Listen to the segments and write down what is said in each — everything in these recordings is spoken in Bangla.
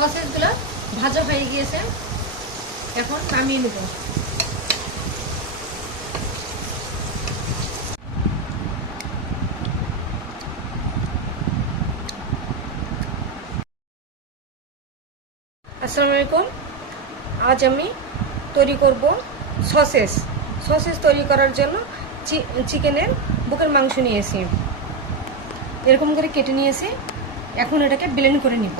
সসেসগুলো ভাজা হয়ে গিয়েছে। এখন নামিয়ে নেব। আসসালামু আলাইকুম। আজ আমি তৈরি করব সসেস। সসেস তৈরি করার জন্য চিকেনের বুকের মাংস নিয়েছি। এরকম করে কেটে নিয়েছি। এখন এটাকে ব্লেন্ড করে নিব।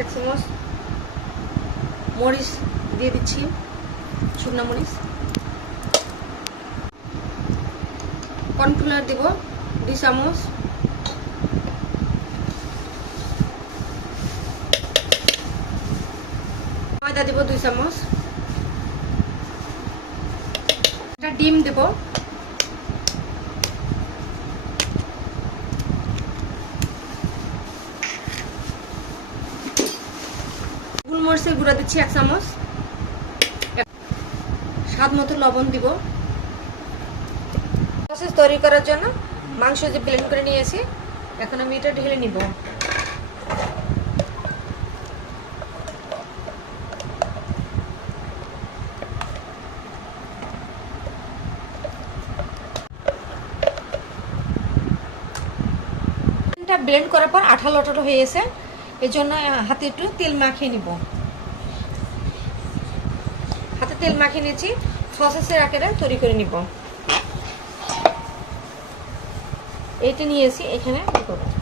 এক চামচ মরিচ দিয়ে দিচ্ছি, শুকনা মরিচ। কর্নফ্লাওয়ার দিব, দুই চামচ। ময়দা দিব, দুই চামচ। ডিম দেব। গোলমরিচের গুঁড়া দিচ্ছি এক চামচ। স্বাদ মতো লবণ দিব। তৈরি করার জন্য মাংস যে ব্লেন্ড করে নিয়েছি, এখন আমি এটা ঢেলে নিব। ব্লেন্ড করার পর আঠালো আঠালো হয়ে গেছে। এই জন্য হাতে একটু তেল মাখিয়ে নিব। হাতে তেল মাখিয়ে নিয়েছি সসেসের আকারে তৈরি করে নিব। এইটা নিয়েছি এখানে করব?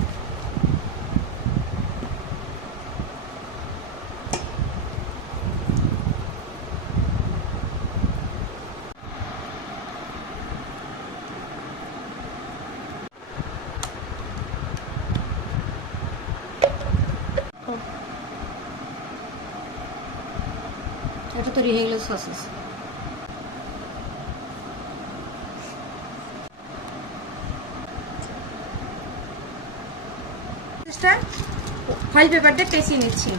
এটা তৈরি হয়ে গেল সসেস ফাইল পেপার দিয়ে নিচ্ছি।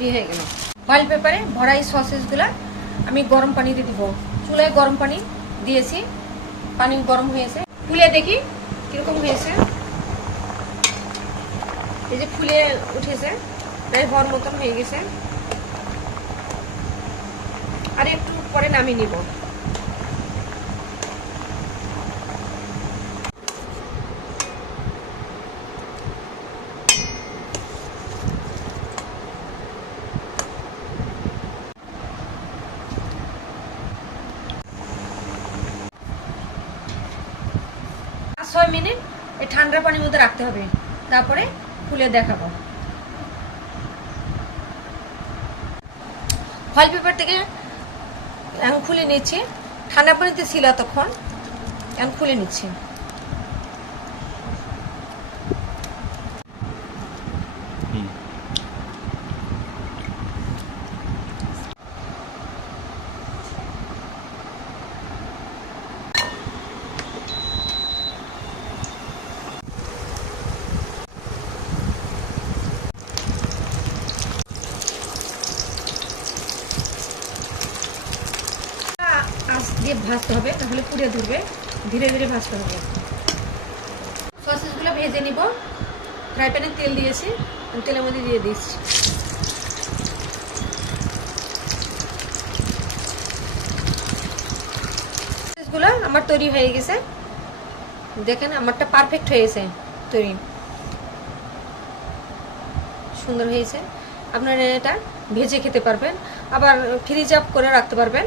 দিয়ে হয়ে গেল। অয়েল পেপারে ভরা এই সসেসগুলা আমি গরম পানি দিয়ে দিব। চুলায় গরম পানি দিয়েছি। পানি গরম হয়েছে। ফুলে দেখি কীরকম হয়েছে। এই যে ফুলে উঠেছে, প্রায় ভর মতন হয়ে গেছে। আর একটু পরে নামিয়ে নিব। ছয় মিনিট এই ঠান্ডা পানির মধ্যে রাখতে হবে। তারপরে খুলে দেখাবো। ফয়েল পেপার থেকে এখন খুলে নিচ্ছি। ঠান্ডা পানিতে ছিল তখন এখন খুলে নিচ্ছি আঁচ দিয়ে ভাজতে হবে, তাহলে পুড়ে ধরবে। ধীরে ধীরে ভাজতে হবে। সসেসগুলো ভেজে নিব। ফ্রাই প্যানে তেল দিয়েছি তেলের মধ্যে দিয়ে দিচ্ছি। সসেসগুলো আমার তৈরি হয়ে গেছে। দেখেন, আমারটা পারফেক্ট হয়েছে তৈরি। সুন্দর হয়েছে। আপনারা এটা ভেজে খেতে পারবেন। আবার ফ্রিজ আপ করে রাখতে পারবেন।